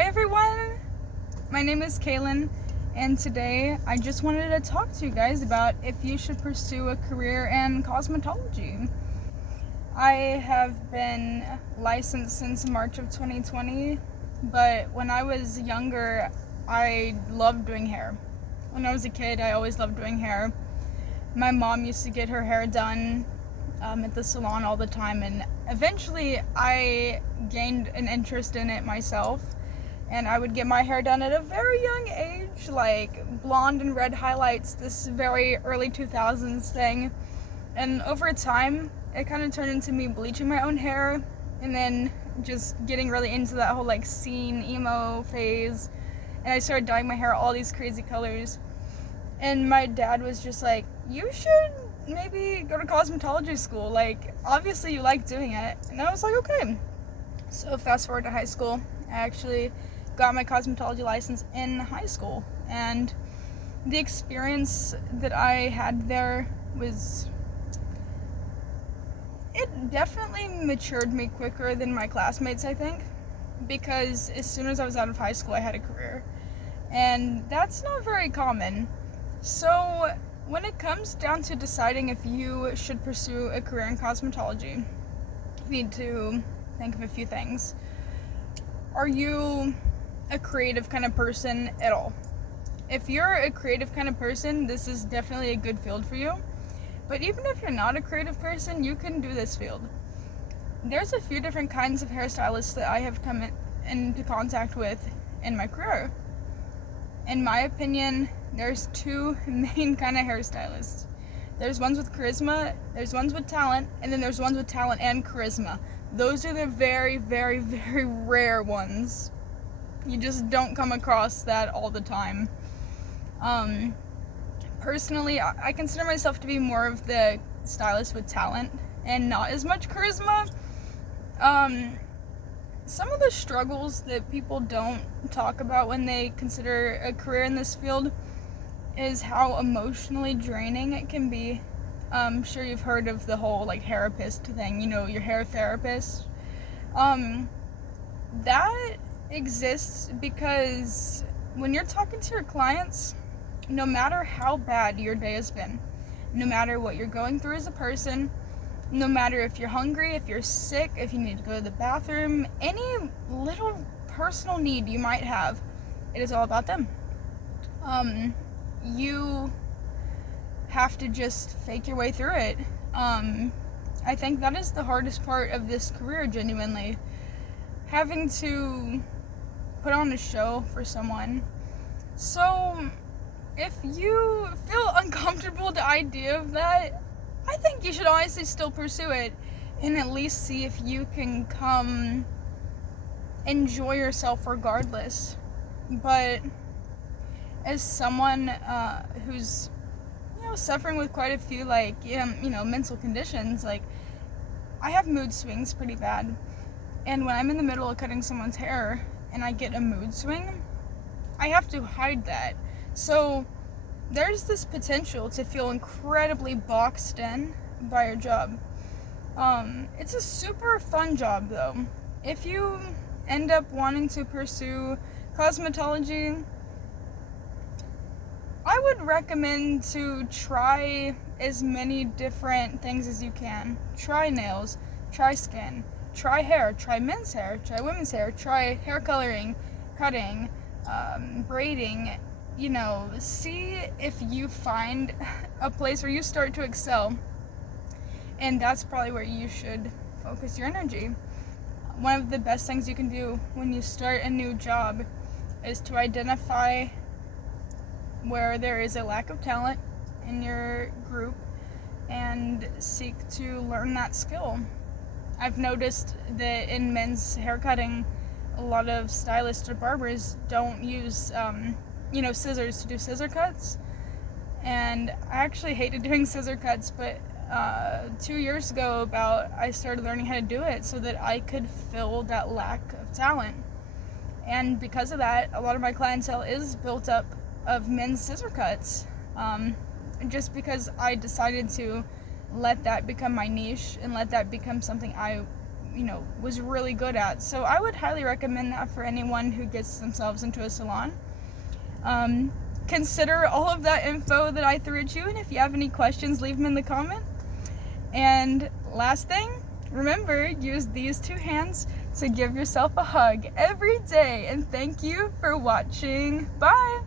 Hi everyone, my name is Kaylin, and today I just wanted to talk to you guys about if you should pursue a career in cosmetology. I have been licensed since March of 2020, but when I was younger, I loved doing hair. When I was a kid, I always loved doing hair. My mom used to get her hair done at the salon all the time, and eventually I gained an interest in it myself. And I would get my hair done at a very young age, like blonde and red highlights, this very early 2000s thing. And over time, it kind of turned into me bleaching my own hair and then just getting really into that whole like scene emo phase. And I started dyeing my hair all these crazy colors. And my dad was just like, you should maybe go to cosmetology school. Like, obviously you like doing it. And I was like, okay. So fast forward to high school, I actually got my cosmetology license in high school, and the experience that I had there it definitely matured me quicker than my classmates, I think, because as soon as I was out of high school I had a career, and that's not very common. So when it comes down to deciding if you should pursue a career in cosmetology, you need to think of a few things. Are you a creative kind of person at all? If you're a creative kind of person, this is definitely a good field for you. But even if you're not a creative person, you can do this field. There's a few different kinds of hairstylists that I have come into contact with in my career. In my opinion, there's two main kind of hairstylists. There's ones with charisma, there's ones with talent, and then there's ones with talent and charisma. Those are the very, very, very rare ones. You just don't come across that all the time. Personally, I consider myself to be more of the stylist with talent and not as much charisma. Some of the struggles that people don't talk about when they consider a career in this field is how emotionally draining it can be. I'm sure you've heard of the whole like therapist thing, your hair therapist. That exists because when you're talking to your clients, no matter how bad your day has been, no matter what you're going through as a person, no matter if you're hungry, if you're sick, if you need to go to the bathroom, any little personal need you might have, it is all about them. You have to just fake your way through it. I think that is the hardest part of this career, genuinely. Having to put on a show for someone. So if you feel uncomfortable with the idea of that, I think you should honestly still pursue it and at least see if you can come enjoy yourself regardless. But as someone who's suffering with quite a few mental conditions, like I have mood swings pretty bad, and when I'm in the middle of cutting someone's hair and I get a mood swing, I have to hide that. So there's this potential to feel incredibly boxed in by your job. It's a super fun job though. If you end up wanting to pursue cosmetology, I would recommend to try as many different things as you can. Try nails, try skin, try hair, try men's hair, try women's hair, try hair coloring, cutting, braiding. See if you find a place where you start to excel. And that's probably where you should focus your energy. One of the best things you can do when you start a new job is to identify where there is a lack of talent in your group and seek to learn that skill. I've noticed that in men's haircutting, a lot of stylists or barbers don't use scissors to do scissor cuts, and I actually hated doing scissor cuts, but 2 years ago I started learning how to do it so that I could fill that lack of talent. And because of that, a lot of my clientele is built up of men's scissor cuts, just because I decided to let that become my niche and let that become something I was really good at. So I would highly recommend that for anyone who gets themselves into a salon. Consider all of that info that I threw at you, and if you have any questions, leave them in the comment. And last thing, remember, use these 2 hands to give yourself a hug every day, and thank you for watching. Bye!